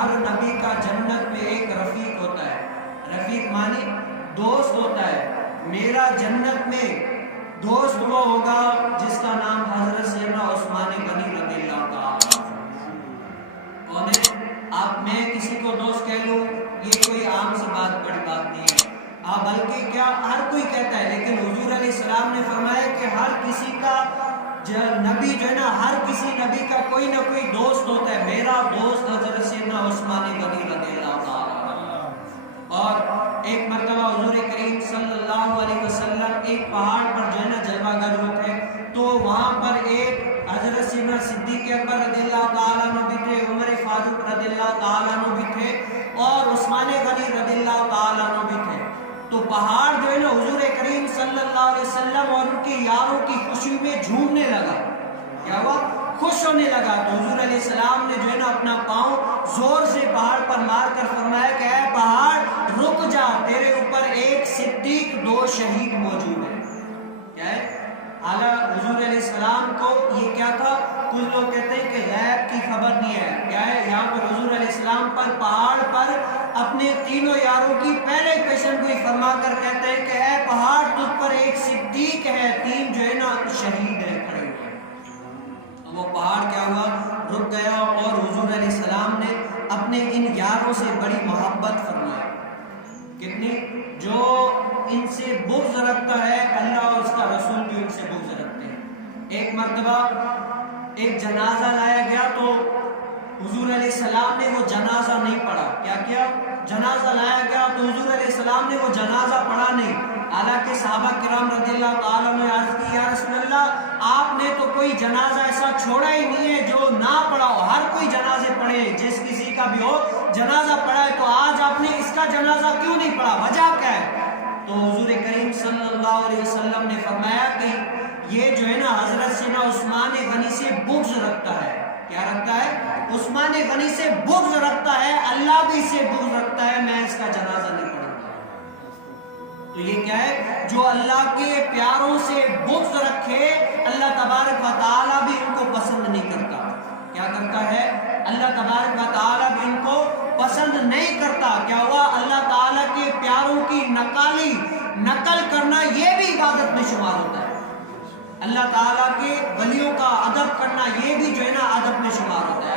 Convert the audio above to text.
ہر نبی کا جنت میں ایک رفیق ہوتا ہے. رفیق مانی دوست ہوتا ہے. میرا جنت میں دوست وہ ہوگا جس کا نام حضرت سیدنا عثمان غنی رضی اللہ تعالیٰ. کون ہے؟ آپ میں کسی کو دوست کہہ لوں یہ کوئی عام سی بڑی بات نہیں ہے. بلکہ کیا ہر کوئی کہتا ہے، لیکن حضور علیہ السلام نے فرمایا کہ ہر کسی کا نبی جو ہے نا، ہر کسی نبی کا کوئی نہ کوئی دوست ہوتا ہے. میرا دوست حضرت سیدنا عثمان غنی رضی اللہ تعالیٰ. اور ایک مرتبہ حضور کریم صلی اللہ علیہ وسلم ایک پہاڑ پر جو ہے نا جلوہ گر ہوئے تھے، تو وہاں پر ایک حضرت سیدنا صدیق اکبر رضی اللہ تعالیٰ عنہ بھی تھے، عمر فاروق رضی اللہ تعالیٰ عنہ بھی تھے، اور عثمان غنی رضی اللہ تعالیٰ عنہ بھی تھے. تو پہاڑ جو ہے نا حضور کریم صلی اللہ علیہ وسلم اور ان کے یاروں کی خوشی میں جھومنے لگا. کیا ہوا؟ خوش ہونے لگا. تو حضور علیہ السلام نے جو ہے نا اپنا پاؤں زور سے پہاڑ پر مار کر فرمایا کہ اے پہاڑ رک جا، تیرے اوپر ایک صدیق، 2 شہید موجود ہیں. کیا ہے؟ اعلیٰ حضور علیہ السلام کو یہ کیا تھا؟ کچھ لوگ کہتے ہیں کہ غیب کی خبر نہیں ہے. کیا ہے؟ یہاں پر حضور علیہ السلام پر پہاڑ پر اپنے تینوں یاروں کی پہلے پیشن گوئی فرما کر کہتے ہیں کہ اے پہاڑ تجھ پر ایک صدیق ہے، 3 جو ہے نا شہید ہیں کھڑے ہوئے. وہ پہاڑ کیا ہوا؟ رک گیا. اور حضور علیہ السلام نے اپنے ان یاروں سے بڑی محبت فرمائی. کتنی؟ جو ان سے بغض رکھتا ہے اللہ اور اس کا رسول بھی ان سے بغض رکھتے ہیں. ایک مرتبہ ایک جنازہ لایا گیا تو حضور علیہ السلام نے وہ جنازہ نہیں پڑھا. کیا کیا؟ جنازہ لایا گیا تو حضور علیہ السلام نے وہ جنازہ پڑھا نہیں. حالانکہ صحابہ کرام رضی اللہ تعالیٰ نے عرض کی یا رسول اللہ آپ نے تو کوئی جنازہ ایسا چھوڑا ہی نہیں ہے جو نہ پڑھا ہو. ہر کوئی جنازے پڑھے، جس کسی کا بھی ہو جنازہ پڑھا ہے، تو آج آپ نے اس کا جنازہ کیوں نہیں پڑھا؟ وجہ کیا ہے؟ تو حضور کریم صلی اللہ علیہ وسلم نے فرمایا کہ یہ جو ہے نا حضرت سیدنا عثمان غنی سے بغض رکھتا ہے. کیا رکھتا ہے؟ عثمان غنی سے بغض رکھتا ہے، اللہ بھی اس سے بغض رکھتا ہے، میں اس کا جنازہ نہیں پڑھوں گا. تو یہ کیا ہے؟ جو اللہ کے پیاروں سے بغض رکھے اللہ تبارک و تعالیٰ بھی ان کو پسند نہیں کرتا. کیا کرتا ہے؟ اللہ تبارک و تعالیٰ بھی ان کو پسند نہیں کرتا. کیا ہوا؟ اللہ تعالیٰ کے پیاروں کی نقل کرنا یہ بھی عبادت میں شمار ہوتا ہے. اللہ تعالیٰ کے ولیوں کا ادب کرنا یہ بھی جو ہے نا ادب میں شمار ہوتا ہے.